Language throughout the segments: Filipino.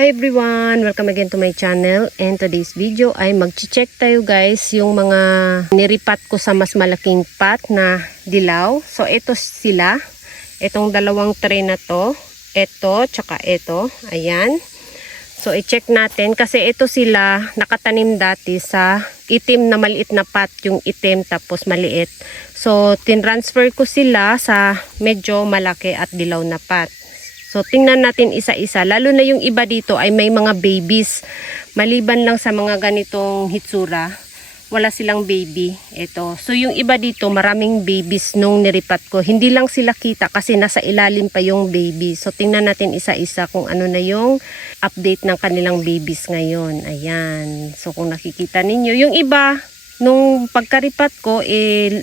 Hi everyone! Welcome again to my channel, and today's video ay mag-check tayo guys yung mga niripat ko sa mas malaking pot na dilaw. So ito sila, itong dalawang tray na to, ito tsaka ito, ayan. So i-check natin kasi ito sila nakatanim dati sa itim na maliit na pot, yung itim tapos maliit. So tinransfer ko sila sa medyo malaki at dilaw na pot. So, tingnan natin isa-isa. Lalo na yung iba dito ay may mga babies. Maliban lang sa mga ganitong hitsura, wala silang baby. Ito. So, yung iba dito, maraming babies nung niripat ko. Hindi lang sila kita kasi nasa ilalim pa yung baby. So, tingnan natin isa-isa kung ano na yung update ng kanilang babies ngayon. Ayan. So, kung nakikita ninyo, yung iba, nung pagkaripat ko,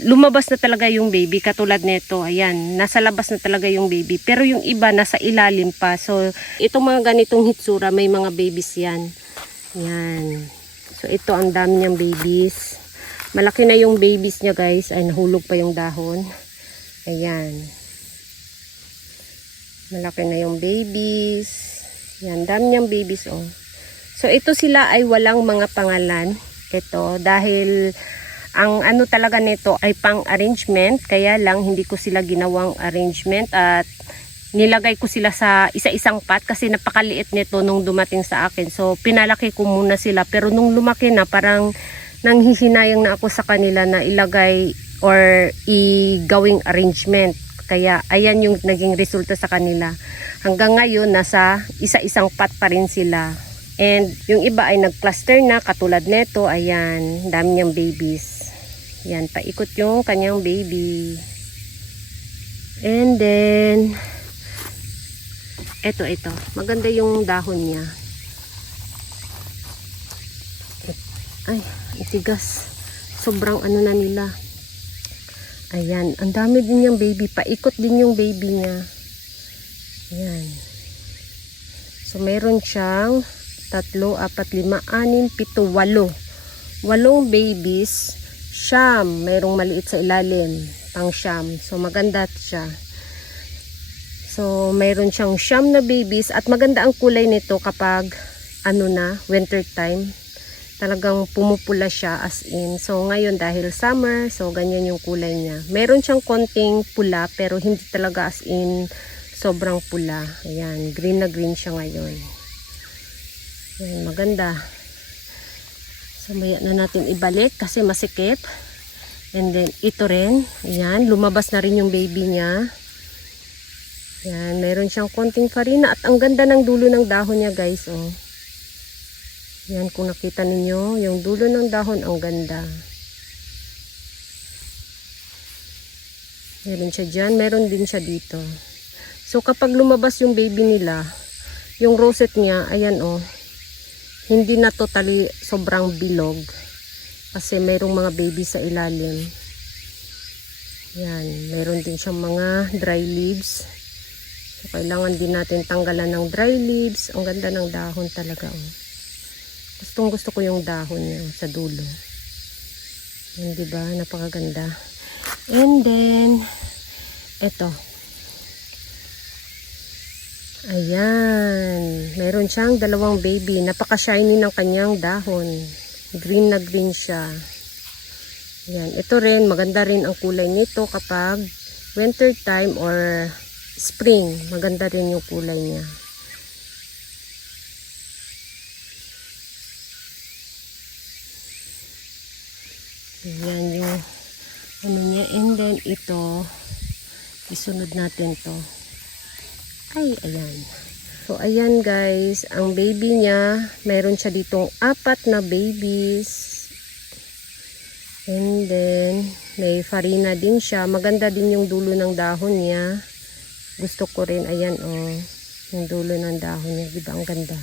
lumabas na talaga yung baby. Katulad nito, ayan, nasa labas na talaga yung baby. Pero yung iba, nasa ilalim pa. So, itong mga ganitong hitsura, may mga babies yan. Yan. So, ito ang dami niyang babies. Malaki na yung babies niya, guys. Ay, nahulog pa yung dahon. Ayan. Malaki na yung babies. Yan, dami niyang babies, oh. So, ito sila ay walang mga pangalan. Ito dahil ang ano talaga nito ay pang arrangement, kaya lang hindi ko sila ginawang arrangement at nilagay ko sila sa isa-isang pot kasi napakaliit nito nung dumating sa akin. So pinalaki ko muna sila, pero nung lumaki na parang nanghihinayang na ako sa kanila na ilagay or igawing arrangement. Kaya ayan yung naging resulta sa kanila. Hanggang ngayon nasa isa-isang pot pa rin sila. And yung iba ay nag-cluster na katulad nito, ayan, dami niyang babies. Yan, paikot yung kanyang baby. And then, ito, maganda yung dahon niya. Ay, itigas. Sobrang ano na nila. Ayan, ang dami din yung baby. Paikot din yung baby niya. Ayan. So, meron siyang 3, 4, 5, 6, 7, 8. 8 babies. Siyam. Mayroong maliit sa ilalim. Pang siyam. So, maganda siya. So, mayroon siyang siyam na babies. At maganda ang kulay nito kapag ano na, winter time. Talagang pumupula siya as in. So, ngayon dahil summer, so ganyan yung kulay niya. Mayroon siyang konting pula pero hindi talaga as in sobrang pula. Ayan, green na green siya ngayon. Ayan, maganda. So, maya na natin ibalik kasi masikip. And then, ito rin. Ayan, lumabas na rin yung baby niya. Ayan, mayroon siyang konting farina. At ang ganda ng dulo ng dahon niya, guys. Oh. Ayan, kung nakita ninyo, yung dulo ng dahon, ang ganda. Meron siya dyan. Meron din siya dito. So, kapag lumabas yung baby nila, yung rosette niya, ayan oh, hindi na totally sobrang bilog kasi mayroong mga baby sa ilalim. Yan, mayroon din siyang mga dry leaves. So, kailangan din natin tanggalan ng dry leaves. Ang ganda ng dahon talaga. Oh. Gustong gusto ko yung dahon niya sa dulo. Yan, diba? Napakaganda. And then, eto. Ayan, meron siyang 2 baby. Napaka-shiny ng kanyang dahon. Green na green siya. Ayan, ito rin, maganda rin ang kulay nito kapag winter time or spring. Maganda rin yung kulay niya. Ayan yung ano niya. And then ito, isunod natin to. Ay, ayan. So, ayan guys, ang baby niya, meron siya ditong 4 na babies. And then, may farina din siya. Maganda din yung dulo ng dahon niya. Gusto ko rin, ayan oh, yung dulo ng dahon niya. Diba, ang ganda.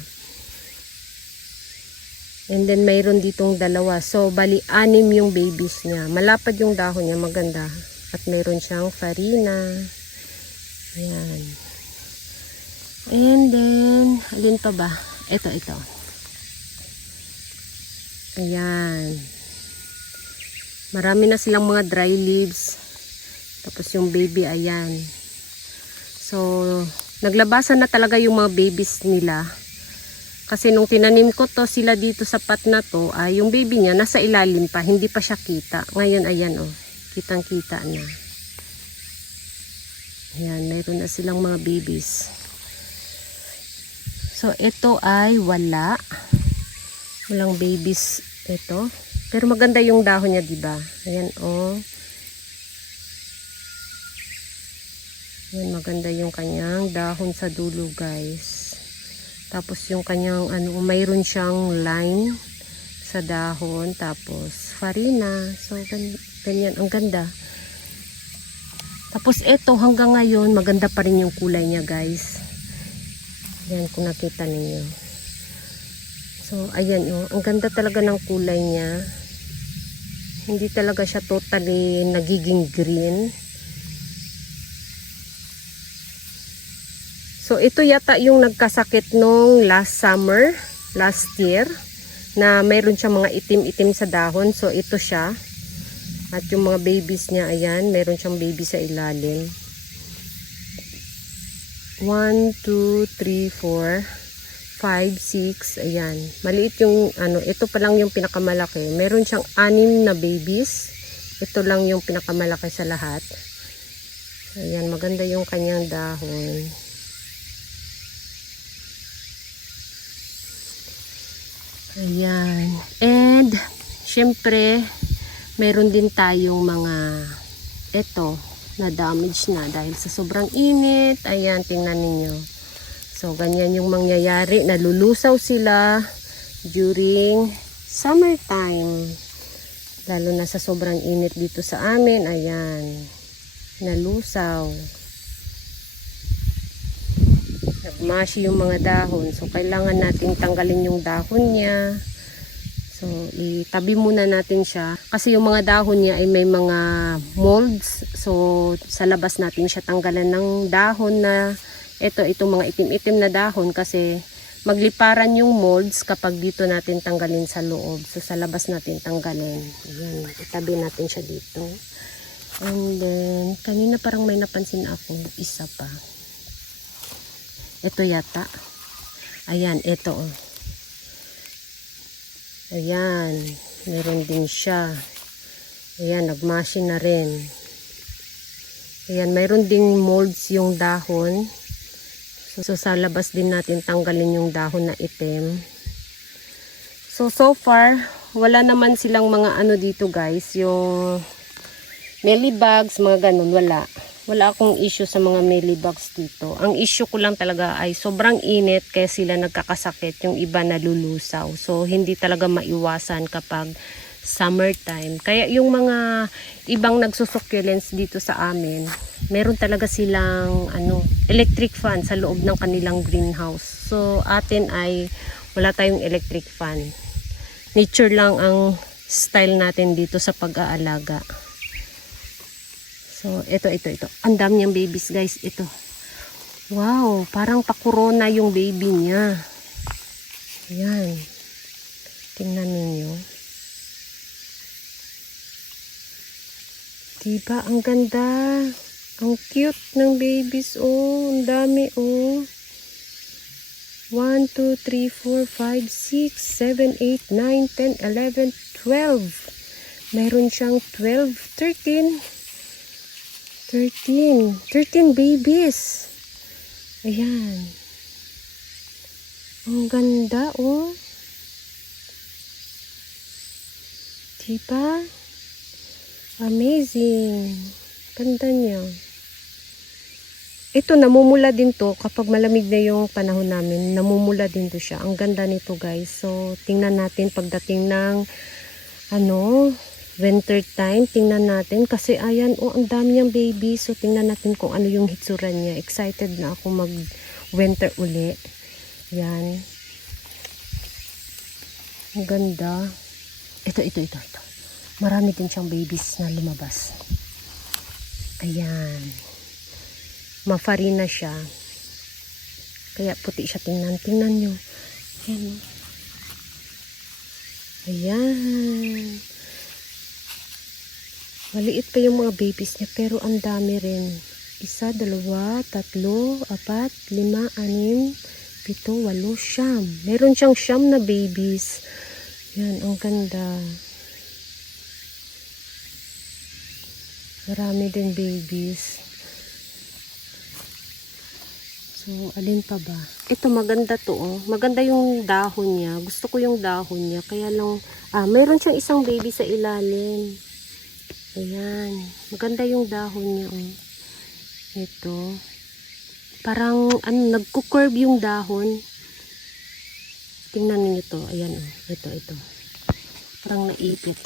And then, mayroon ditong 2. So, bali, 6 yung babies niya. Malapad yung dahon niya, maganda. At mayroon siyang farina. Ayan. And then, alin pa ba? Ito. Ayan. Marami na silang mga dry leaves. Tapos yung baby, ayan. So, naglabasan na talaga yung mga babies nila. Kasi nung tinanim ko to sila dito sa pot na to, ay yung baby niya nasa ilalim pa, hindi pa siya kita. Ngayon ayan oh, kitang-kita na. Ayan, mayroon na silang mga babies. So ito ay walang babies ito. Pero maganda yung dahon niya, 'di ba? Ayan oh. Ayan, maganda yung kanyang dahon sa dulo, guys. Tapos yung kanyang mayroon siyang line sa dahon, tapos farina. So ganyan, ang ganda. Tapos ito hanggang ngayon maganda pa rin yung kulay niya, guys. Yan kung nakita ninyo. So ayan oh, ang ganda talaga ng kulay niya. Hindi talaga siya totally nagiging green. So ito yata yung nagkasakit nung last summer, last year, na mayroon siya mga itim-itim sa dahon. So ito siya. At yung mga babies niya, ayan, mayroon siyang baby sa ilalim. 1, 2, 3, 4, 5, 6, ayan. Maliit yung, ito pa lang yung pinakamalaki. Meron siyang 6 na babies. Ito lang yung pinakamalaki sa lahat. Ayan, maganda yung kanyang dahon. Ayan. And, syempre, meron din tayong mga ito na damage na dahil sa sobrang init. Ayan, tingnan ninyo. So, ganyan yung mangyayari. Nalulusaw sila during summertime. Lalo na sa sobrang init dito sa amin. Ayan. Nalusaw. Nagmashi yung mga dahon. So, kailangan nating tanggalin yung dahon niya. So, itabi muna natin siya. Kasi yung mga dahon niya ay may mga molds. So, sa labas natin siya tanggalan ng dahon na itong mga itim-itim na dahon. Kasi magliparan yung molds kapag dito natin tanggalin sa loob. So, sa labas natin tanggalin. Ayan, itabi natin siya dito. And then, kanina parang may napansin ako. Isa pa. Ito yata. Ayan, ito oh. Ayan, meron din siya. Ayan, nagmashi na rin. Ayan, mayroon ding molds yung dahon. So, sa labas din natin tanggalin yung dahon na itim. So far, wala naman silang mga dito, guys. Yung mealybugs, mga ganun, wala. Wala akong issue sa mga mealybugs dito. Ang issue ko lang talaga ay sobrang init kaya sila nagkakasakit. Yung iba nalulusaw. So, hindi talaga maiwasan kapag summertime. Kaya yung mga ibang nagsusucculents dito sa amin, meron talaga silang electric fan sa loob ng kanilang greenhouse. So, atin ay wala tayong electric fan. Nature lang ang style natin dito sa pag-aalaga. So, ito. Ang dami niyang babies, guys. Ito. Wow, parang pakorona yung baby niya. Ayan. Tingnan ninyo. Diba? Ang ganda. Ang cute ng babies, oh. Ang dami, oh. 1, 2, 3, 4, 5, 6, 7, 8, 9, 10, 11, 12. Meron siyang 12, 13 babies. Ayan. Ang ganda, oh. Diba? Amazing. Ganda niya. Ito, namumula din to. Kapag malamig na yung panahon namin, namumula din to siya. Ang ganda nito, guys. So, tingnan natin pagdating ng winter time, tingnan natin kasi ayan, oh, ang dami niyang baby. So tingnan natin kung ano yung hitsura niya. Excited na ako mag winter uli. Yan, ang ganda. Ito. Marami din siyang babies na lumabas. Ayan, mafarina siya kaya puti siya. Tingnan nyo. Ayan. Maliit pa yung mga babies niya pero ang dami rin. 1, 2, 3, 4, 5, 6, 7, 8, 9. Meron siyang 9 na babies. Yan, ang ganda. Marami din babies. So, alin pa ba? Ito, maganda to, oh. Maganda yung dahon niya. Gusto ko yung dahon niya. Kaya lang, mayroon siyang isang baby sa ilalim. Ayan. Maganda yung dahon niya, oh. Ito. Parang, nagko-curve yung dahon. Tingnan niyo to. Ayan, oh. Ito. Parang naipit.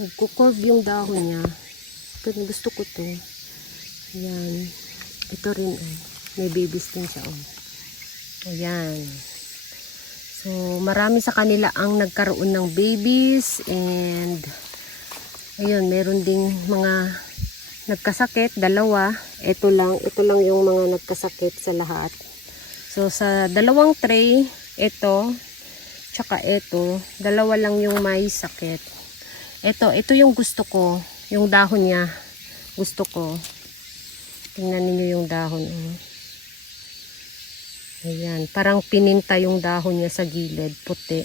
Nagko-curve yung dahon niya. Gusto ko to. Ayan. Ito rin, oh. May babies din siya, oh. Ayan. So, marami sa kanila ang nagkaroon ng babies. And, ayun, meron ding mga nagkasakit. 2. Ito lang yung mga nagkasakit sa lahat. So, sa 2 tray, ito, tsaka ito, 2 lang yung may sakit. Ito yung gusto ko. Yung dahon niya, gusto ko. Tingnan niyo yung dahon, oh. Ayan, parang pininta yung dahon niya sa gilid, puti.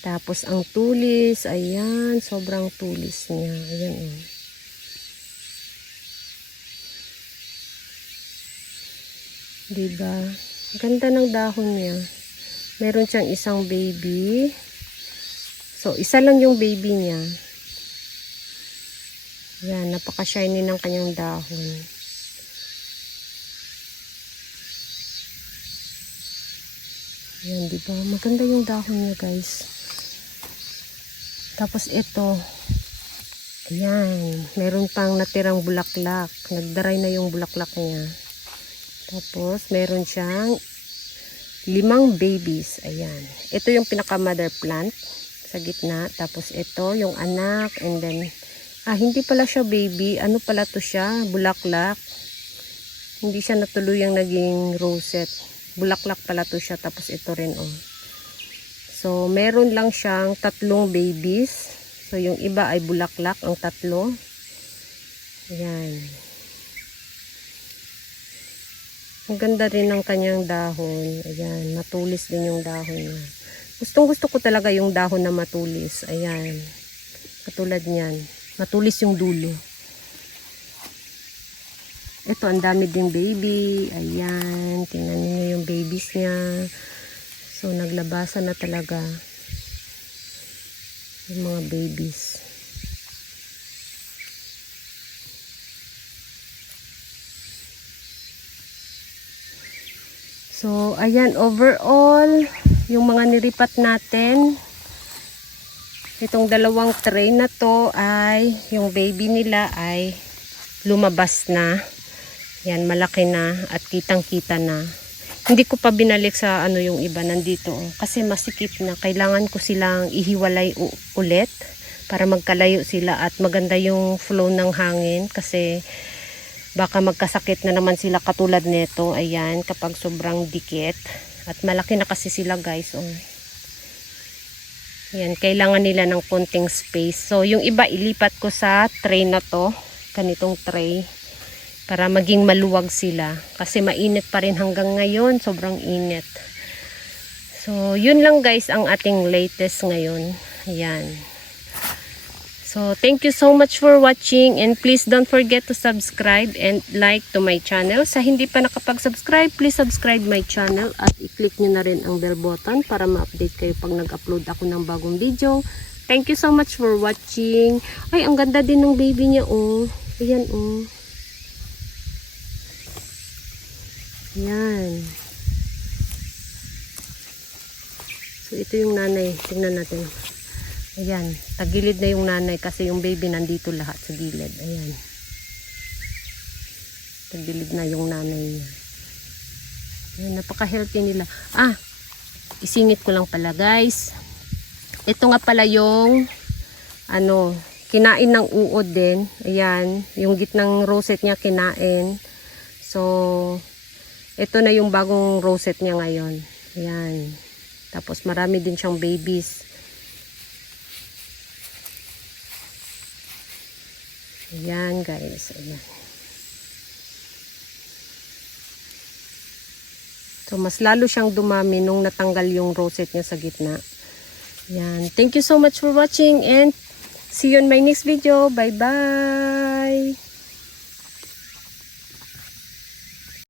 Tapos ang tulis, ayan, sobrang tulis niya. Ayan, oh. Diba? Ganda ng dahon niya. Meron siyang isang baby. So, isa lang yung baby niya. Yan, napaka-shiny ng kanyang dahon. Yan, diba? Maganda yung dahon niya, guys. Tapos ito. Ayan, meron pang natirang bulaklak. Nagdaray na yung bulaklak niya. Tapos, meron siyang 5 babies. Ayan. Ito yung pinaka-mother plant sa gitna. Tapos, ito yung anak. And then, hindi pala siya baby. Ano pala to siya? Bulaklak. Hindi siya natuluyang naging rosette. Bulaklak pala to siya. Tapos ito rin, oh. So, meron lang siyang 3 babies. So, yung iba ay bulaklak. Ang 3. Ayan. Ang ganda rin ng kanyang dahon. Ayan. Matulis din yung dahon niya. Gustong gusto ko talaga yung dahon na matulis. Ayan. Katulad niyan. Matulis yung dulo. Ito, ang dami ding baby. Ayan. Tingnan niyo yung babies niya. So, naglabasan na talaga yung mga babies. So, ayan. Overall, yung mga niripat natin, itong 2 tray na to ay yung baby nila ay lumabas na. Yan, malaki na at kitang-kita na. Hindi ko pa binalik sa yung iba nandito. Kasi masikip na. Kailangan ko silang ihiwalay ulit para magkalayo sila at maganda yung flow ng hangin. Kasi baka magkasakit na naman sila katulad nito. Ayan, kapag sobrang dikit. At malaki na kasi sila, guys. Oh. Yan, kailangan nila ng konting space. So, yung iba ilipat ko sa tray na to. Ganitong tray. Para maging maluwag sila. Kasi mainit pa rin hanggang ngayon. Sobrang init. So, yun lang guys ang ating latest ngayon. Yan. So, thank you so much for watching. And please don't forget to subscribe and like to my channel. Sa hindi pa nakapag-subscribe, please subscribe my channel. At i-click nyo na rin ang bell button para ma-update kayo pag nag-upload ako ng bagong video. Thank you so much for watching. Ay, ang ganda din ng baby niya, oh. Ayan, oh. Ayan. So, ito yung nanay. Tingnan natin. Ayan. Tagilid na yung nanay kasi yung baby nandito lahat sa gilid. Ayan. Tagilid na yung nanay niya. Ayan, napaka-healthy nila. Isingit ko lang pala, guys. Ito nga pala yung kinain ng uod din. Ayan. Yung gitnang rosette niya kinain. So, ito na yung bagong rosette niya ngayon. Ayan. Tapos marami din siyang babies. Ayan, guys. Ayan. So, mas lalo siyang dumami nung natanggal yung rosette niya sa gitna. Yan. Thank you so much for watching and see you in my next video. Bye-bye!